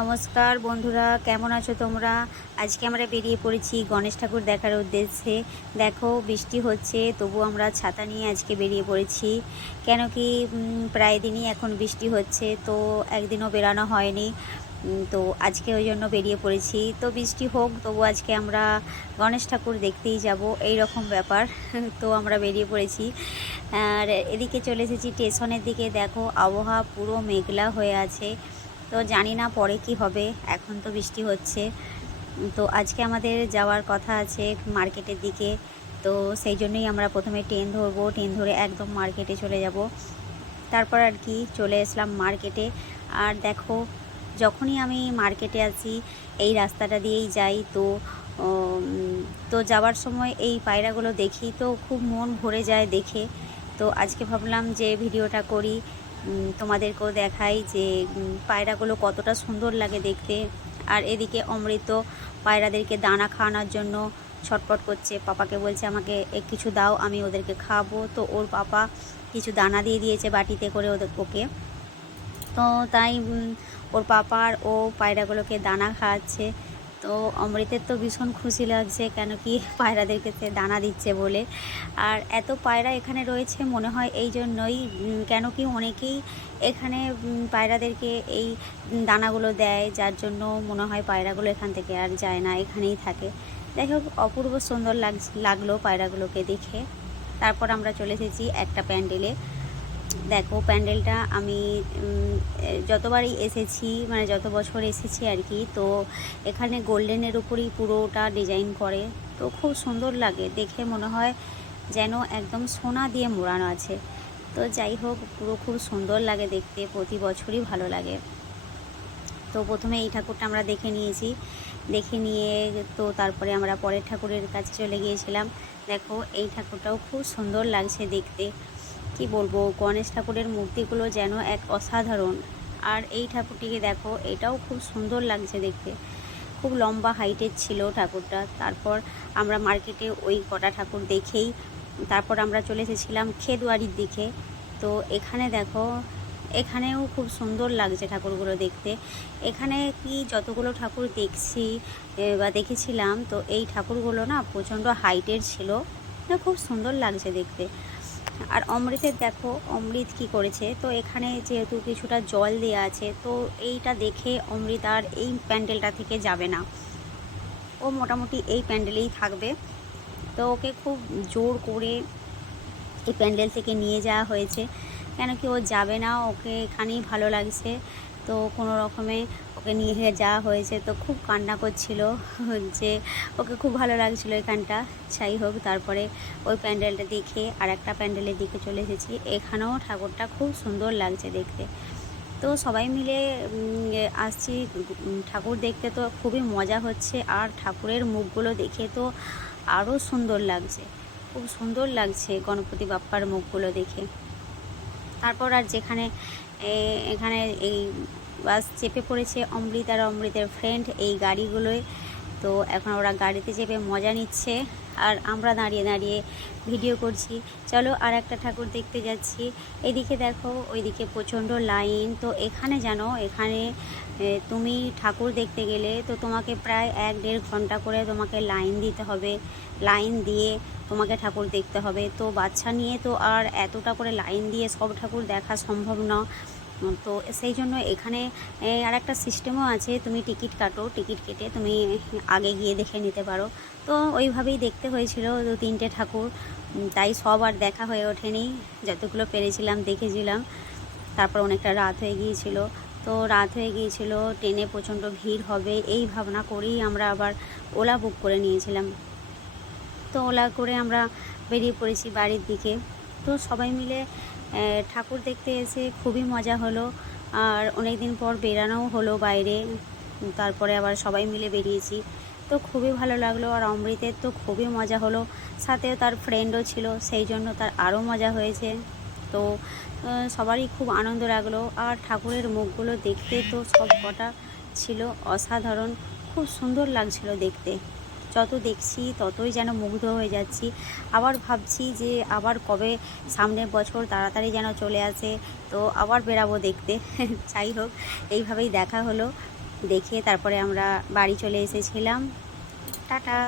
নমস্কার বন্ধুরা, কেমন আছো তোমরা? আজকে আমরা বেরিয়ে পড়েছি গণেশ ঠাকুর দেখার উদ্দেশ্যে। দেখো বৃষ্টি হচ্ছে, তবু আমরা ছাতা নিয়ে আজকে বেরিয়ে পড়েছি। কেন কি প্রায় দিনই এখন বৃষ্টি হচ্ছে, তো একদিনও বেরানো হয়নি। তো আজকে ওই জন্য বেরিয়ে পড়েছি। তো বৃষ্টি হোক, তবু আজকে আমরা গণেশ ঠাকুর দেখতেই যাব, এই রকম ব্যাপার। তো আমরা বেরিয়ে পড়েছি। আর এদিকে চলে এসেছি স্টেশনের দিকে। দেখো আবহাওয়া পুরো মেঘলা হয়ে আছে। তো জানি না পরে কি হবে, এখন তো বৃষ্টি হচ্ছে। তো আজকে আমাদের যাওয়ার কথা আছে মার্কেটের দিকে। তো সেই জন্যই আমরা প্রথমে ট্রেন ধরবো, ট্রেন ধরে একদম মার্কেটে চলে যাব। তারপর আর কি চলে আসলাম মার্কেটে। আর দেখো, যখনই আমি মার্কেটে আসি এই রাস্তাটা দিয়েই যাই, তো তো যাওয়ার সময় এই পায়রাগুলো দেখি তো খুব মন ভরে যায় দেখে। তো আজকে ভাবলাম যে ভিডিওটা করি, তোমাদেরকেও দেখাই যে পায়রাগুলো কতটা সুন্দর লাগে দেখতে। আর এদিকে অমৃত পায়রাদেরকে দানা খাওয়ানোর জন্য ছটফট করছে, পাপাকে বলছে আমাকে কিছু দাও, আমি ওদেরকে খাওয়াবো। তো ওর পাপা কিছু দানা দিয়ে দিয়েছে বাটিতে করে ওকে। তো তাই ওর পাপা আর ও পায়রাগুলোকে দানা খাওয়াচ্ছে। তো অমৃতের তো ভীষণ খুশি লাগছে, কেন কি পায়রাদেরকে সে দানা দিচ্ছে বলে। আর এত পায়রা এখানে রয়েছে মনে হয় এই জন্যই, কেন কি অনেকেই এখানে পায়রাদেরকে এই দানাগুলো দেয়, যার জন্য মনে হয় পায়রাগুলো এখান থেকে আর যায় না, এখানেই থাকে। যাই হোক, অপূর্ব সুন্দর লাগলো পায়রাগুলোকে দেখে। তারপর আমরা চলে এসেছি একটা প্যান্ডেলে। দেখো প্যান্ডেলটা আমি যতবারই এসেছি, মানে যত বছর এসেছি আর কি, তো এখানে গোল্ডেনের উপরই পুরোটা ডিজাইন করে। তো খুব সুন্দর লাগে দেখে, মনে হয় যেন একদম সোনা দিয়ে মোড়ানো আছে। তো যাই হোক, পুরো খুব সুন্দর লাগে দেখতে, প্রতি বছরই ভালো লাগে। তো প্রথমে এই ঠাকুরটা আমরা দেখে নিয়েছি, দেখে নিয়ে তো তারপরে আমরা পরের ঠাকুরের কাছে চলে গিয়েছিলাম। দেখো এই ঠাকুরটাও খুব সুন্দর লাগছে দেখতে, কি বলবো, গণেশ ঠাকুরের মূর্তিগুলো যেন এক অসাধারণ। আর এই ঠাকুরটিকে দেখো, এটাও খুব সুন্দর লাগছে দেখতে, খুব লম্বা হাইটের ছিল ঠাকুরটা। তারপর আমরা মার্কেটে ওই কটা ঠাকুর দেখেই তারপর আমরা চলে এসেছিলাম খেদুয়ারির দিকে। তো এখানে দেখো, এখানেও খুব সুন্দর লাগছে ঠাকুরগুলো দেখতে। এখানে কি যতগুলো ঠাকুর দেখছি বা দেখেছিলাম, তো এই ঠাকুরগুলো না প্রচণ্ড হাইটের ছিল, খুব সুন্দর লাগছে দেখতে। আর অমৃতের দেখো, অমৃত কি করেছে, তো এখানে যেহেতু কিছুটা জল দেওয়া আছে, তো এইটা দেখে অমৃত আর এই প্যান্ডেলটা থেকে যাবে না, ও মোটামুটি এই প্যান্ডেলেই থাকবে। তো ওকে খুব জোর করে এই প্যান্ডেল থেকে নিয়ে যাওয়া হয়েছে, কেন কি ও যাবে না, ওকে এখানেই ভালো লাগছে। তো কোনো রকমে ওকে নিয়ে যাওয়া হয়েছে। তো খুব কান্না করছিল যে ওকে খুব ভালো লাগছিলো এখানটা। যাই হোক, তারপরে ওই প্যান্ডেলটা দেখে আর একটা প্যান্ডেলের দিকে চলে এসেছি। এখানেও ঠাকুরটা খুব সুন্দর লাগছে দেখতে। তো সবাই মিলে আসছি ঠাকুর দেখতে, তো খুবই মজা হচ্ছে। আর ঠাকুরের মুখগুলো দেখে তো আরও সুন্দর লাগছে, খুব সুন্দর লাগছে গণপতি বাপ্পার মুখগুলো দেখে। তারপর আর যেখানে এখানে এই বাস চেপে পড়েছে অমৃত আর অমৃতের ফ্রেন্ড এই গাড়িগুলোয়। তো এখন ওরা গাড়িতে চেপে মজা নিচ্ছে, আর আমরা দাঁড়িয়ে দাঁড়িয়ে ভিডিও করছি। চলো আর একটা ঠাকুর দেখতে যাচ্ছি। এদিকে দেখো, ওইদিকে প্রচণ্ড লাইন। তো এখানে জানো, এখানে তুমি ঠাকুর দেখতে গেলে তো তোমাকে প্রায় 1-1.5 ঘন্টা করে তোমাকে লাইন দিতে হবে। লাইন দিয়ে তোমাকে ঠাকুর দেখতে হবে। তো বাচ্চা নিয়ে তো আর এতটা করে লাইন দিয়ে সব ঠাকুর দেখা সম্ভব না। তো সেই জন্য এখানে আর একটা সিস্টেমও আছে, তুমি টিকিট কাটো, টিকিট কেটে তুমি আগে গিয়ে দেখে নিতে পারো। তো ওইভাবেই দেখতে হয়েছিল 2-3টে ঠাকুর, তাই সব আর দেখা হয়ে ওঠেনি, যতগুলো পেরেছিলাম দেখেছিলাম। তারপর অনেকটা রাত হয়ে গিয়েছিল। তো রাত হয়ে গিয়েছিল, ট্রেনে প্রচণ্ড ভিড় হবে, এই ভাবনা করেই আমরা আবার ওলা বুক করে নিয়েছিলাম। তো ওলা করে আমরা বেরিয়ে পড়েছি বাড়ির দিকে। তো সবাই মিলে ঠাকুর দেখতে এসে খুবই মজা হলো। আর অনেক দিন পর বেরানোও হলো বাইরে। তারপরে আবার সবাই মিলে বেরিয়েছি, তো খুবই ভালো লাগলো। আর অমৃতের তো খুবই মজা হলো, সাথেও তার ফ্রেন্ডও ছিল, সেই জন্য তার আরও মজা হয়েছে। তো সবারই খুব আনন্দ লাগলো। আর ঠাকুরের মুখগুলো দেখতে তো সব কটা ছিল অসাধারণ, খুব সুন্দর লাগছিল দেখতে। যত দেখছি ততই যেন মুগ্ধ হয়ে যাচ্ছি। আবার ভাবছি যে আবার কবে সামনের বছর তাড়াতাড়ি যেন চলে আসে, তো আবার বেরাবো দেখতে। যাই হোক, এইভাবেই দেখা হলো। দেখে তারপরে আমরা বাড়ি চলে এসেছিলাম। টাটা।